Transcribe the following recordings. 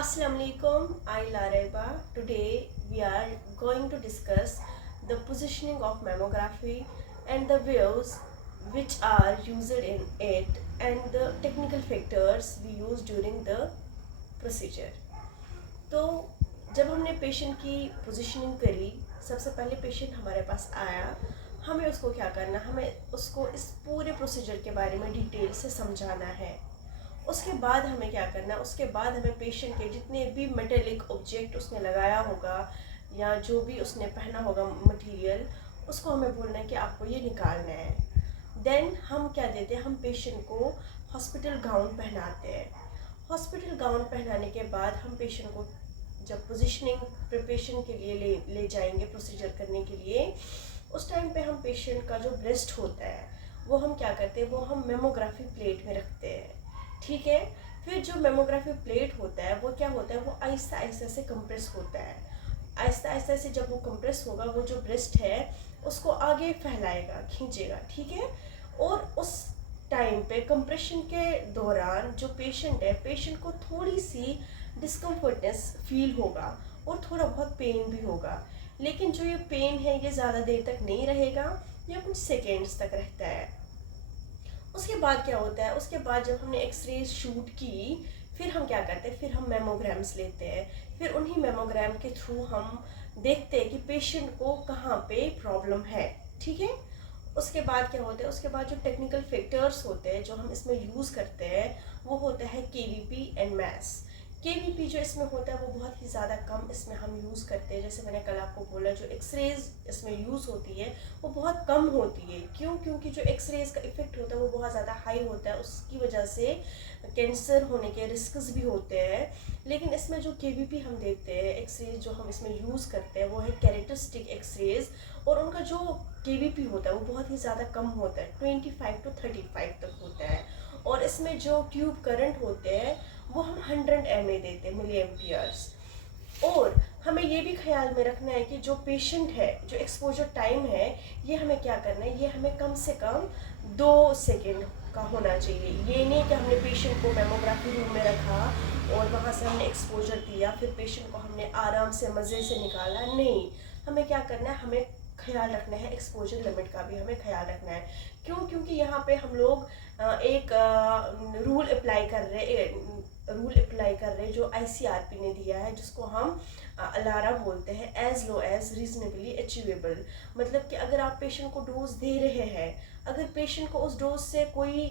Assalamu alaikum, I Laraiba. Today we are going to discuss the positioning of mammography and the views which are used in it and the technical factors we use during the procedure. तो जब हमने patient की positioning करी, सबसे पहले patient हमारे पास आया, हमें उसको क्या करना, हमें उसको इस पूरे प्रोसीजर के बारे में डिटेल से समझाना है। उसके बाद हमें क्या करना है, उसके बाद हमें पेशेंट के जितने भी मेटेलिक ऑब्जेक्ट उसने लगाया होगा या जो भी उसने पहना होगा मटेरियल, उसको हमें बोलना है कि आपको ये निकालना है। देन हम क्या देते हैं, हम पेशेंट को हॉस्पिटल गाउन पहनाते हैं। हॉस्पिटल गाउन पहनाने के बाद हम पेशेंट को जब पोजीशनिंग प्रिपरेशन के लिए ले जाएंगे प्रोसीजर करने के लिए, उस टाइम पे हम पेशेंट का जो ब्रेस्ट होता है वो हम क्या करते हैं, वो हम मेमोग्राफी प्लेट में रखते हैं। ठीक है, फिर जो मेमोग्राफी प्लेट होता है वो क्या होता है, वो आहिस्ता आहिस्ता से कंप्रेस होता है। आहिस्ता आहिस्ता से जब वो कंप्रेस होगा, वो जो ब्रेस्ट है उसको आगे फैलाएगा, खींचेगा। ठीक है, और उस टाइम पे कंप्रेशन के दौरान जो पेशेंट है, पेशेंट को थोड़ी सी डिस्कम्फर्टनेस फील होगा और थोड़ा बहुत पेन भी होगा। लेकिन जो ये पेन है ये ज़्यादा देर तक नहीं रहेगा, या कुछ सेकेंड्स तक रहता है। उसके बाद क्या होता है, उसके बाद जब हमने एक्सरे शूट की, फिर हम क्या करते हैं, फिर हम मेमोग्राम्स लेते हैं। फिर उन्हीं मेमोग्राम के थ्रू हम देखते हैं कि पेशेंट को कहाँ पे प्रॉब्लम है। ठीक है, उसके बाद क्या होता है, उसके बाद जो टेक्निकल फैक्टर्स होते हैं जो हम इसमें यूज़ करते हैं, वो होता है केवीपी एंड मैस। केवीपी जो इसमें होता है वो बहुत ही ज़्यादा कम इसमें हम यूज़ करते हैं। जैसे मैंने कल आपको बोला, जो एक्सरेज इसमें यूज़ होती है वो बहुत कम होती है। क्यों? क्योंकि जो एक्सरेज का इफेक्ट होता है वो बहुत ज़्यादा हाई होता है, उसकी वजह से कैंसर होने के रिस्क्स भी होते हैं। लेकिन इसमें जो केवीपी हम देखते हैं, एक्सरेज जो हम इसमें यूज़ करते हैं, वो है कैरेक्टरिस्टिक एक्सरेज, और उनका जो केवीपी होता है वो बहुत ही ज़्यादा कम होता है, 25 to 35 तक होता है। और इसमें जो ट्यूब करंट होते हैं वो हम 100 mA देते हैं, मिली एम्पियर्स। और हमें ये भी ख्याल में रखना है कि जो पेशेंट है, जो एक्सपोजर टाइम है, ये हमें क्या करना है, ये हमें कम से कम 2 सेकेंड का होना चाहिए। ये नहीं कि हमने पेशेंट को मेमोग्राफी रूम में रखा और वहाँ से हमने एक्सपोजर दिया, फिर पेशेंट को हमने आराम से मज़े से निकाला। नहीं, हमें क्या करना है, हमें ख्याल रखना है, एक्सपोजर लिमिट का भी हमें ख्याल रखना है। क्यों? क्योंकि यहाँ पे हम लोग एक रूल अप्लाई कर रहे जो आईसीआरपी ने दिया है, जिसको हम अलारा बोलते हैं, as low as reasonably achievable. मतलब कि अगर आप पेशेंट को डोज दे रहे हैं, अगर पेशेंट को उस डोज से कोई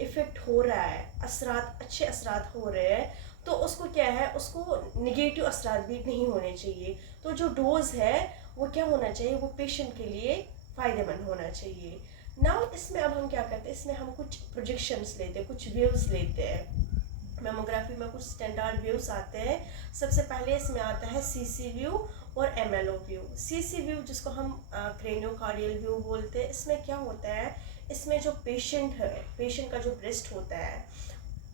इफेक्ट हो रहा है, असरात अच्छे असरात हो रहे हैं, तो उसको क्या है, उसको निगेटिव असरात भी नहीं होने चाहिए। तो जो डोज है वो क्या होना चाहिए, वो पेशेंट के लिए फ़ायदेमंद होना चाहिए। नाउ इसमें अब हम क्या करते हैं, इसमें हम कुछ प्रोजेक्शंस लेते हैं, कुछ व्यूज़ लेते हैं। मेमोग्राफी में कुछ स्टैंडर्ड व्यूज़ आते हैं। सबसे पहले इसमें आता है सीसी व्यू और एमएलओ व्यू। सीसी व्यू जिसको हम क्रेनियोकार्डियल व्यू बोलते हैं, इसमें क्या होता है, इसमें जो पेशेंट है, पेशेंट का जो ब्रेस्ट होता है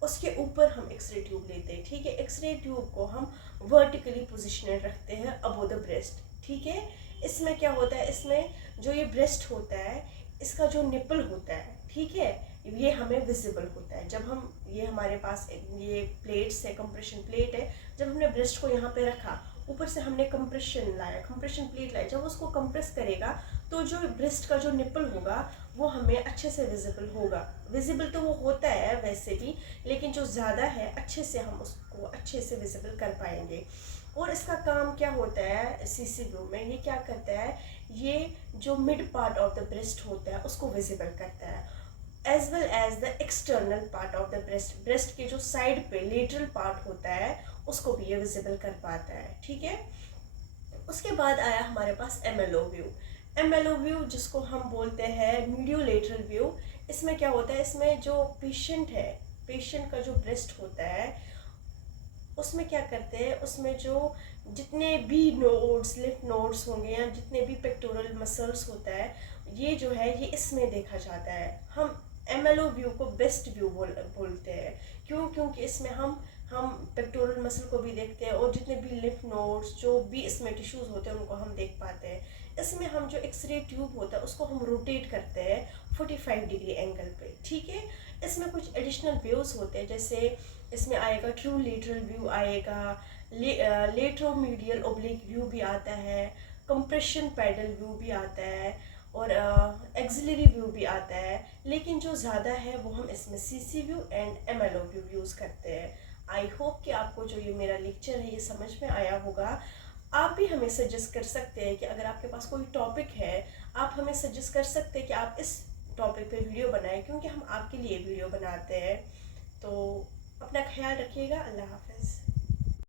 उसके ऊपर हम एक्सरे ट्यूब लेते हैं। ठीक है, एक्सरे ट्यूब को हम वर्टिकली पोजिशनड रखते हैं अबो द ब्रेस्ट। ठीक है, इसमें क्या होता है, इसमें जो ये ब्रेस्ट होता है, इसका जो निपल होता है, ठीक है, ये हमें विजिबल होता है। जब हम ये हमारे पास ये प्लेट्स है, कंप्रेशन प्लेट है, जब हमने ब्रेस्ट को यहाँ पे रखा, ऊपर से हमने कंप्रेशन प्लेट लाया, जब उसको कंप्रेस करेगा तो जो ब्रेस्ट का जो निपल होगा वो हमें अच्छे से विजिबल होगा। विजिबल तो वो होता है वैसे भी, लेकिन जो ज़्यादा है अच्छे से हम उसको अच्छे से विजिबल कर पाएंगे। और इसका काम क्या होता है, सीसी व्यू में ये क्या करता है, ये जो mid part of the breast होता है उसको विजिबल करता है, as well as the external part of the breast. Breast के जो साइड पे लेटरल पार्ट होता है उसको भी ये विजिबल कर पाता है। ठीक है, उसके बाद आया हमारे पास एमएलओ व्यू। एमएलओ व्यू जिसको हम बोलते हैं मीडियो लेटरल व्यू। इसमें क्या होता है, इसमें जो पेशेंट है, पेशेंट का जो ब्रेस्ट होता है उसमें क्या करते हैं, उसमें जो जितने भी नोड्स, लिम्फ नोड्स होंगे या जितने भी पेक्टोरल मसल्स होता है, ये जो है ये इसमें देखा जाता है। हम एमएलओ व्यू को बेस्ट व्यू बोलते हैं। क्यों? क्योंकि इसमें हम पेक्टोरल मसल को भी देखते हैं और जितने भी लिम्फ नोड्स, जो भी इसमें टिश्यूज होते हैं उनको हम देख पाते हैं। इसमें हम जो एक्सरे ट्यूब होता है उसको हम रोटेट करते हैं 45 डिग्री एंगल पे। ठीक है, इसमें कुछ एडिशनल व्यूज होते हैं, जैसे इसमें आएगा ट्रू लेटरल व्यू आएगा, लेट्रोमीडियल ओब्लिक व्यू भी आता है, कंप्रेशन पैडल व्यू भी आता है और एक्सिलरी व्यू भी आता है। लेकिन जो ज़्यादा है वो हम इसमें CC view and MLO view use करते हैं। आई होप कि आपको जो ये मेरा लेक्चर है ये समझ में आया होगा। आप भी हमें सजेस्ट कर सकते हैं कि अगर आपके पास कोई टॉपिक है, आप हमें सजेस्ट कर सकते हैं कि आप इस टॉपिक पे वीडियो बनाएं, क्योंकि हम आपके लिए वीडियो बनाते हैं। तो अपना ख्याल रखिएगा। अल्लाह हाफ़िज़।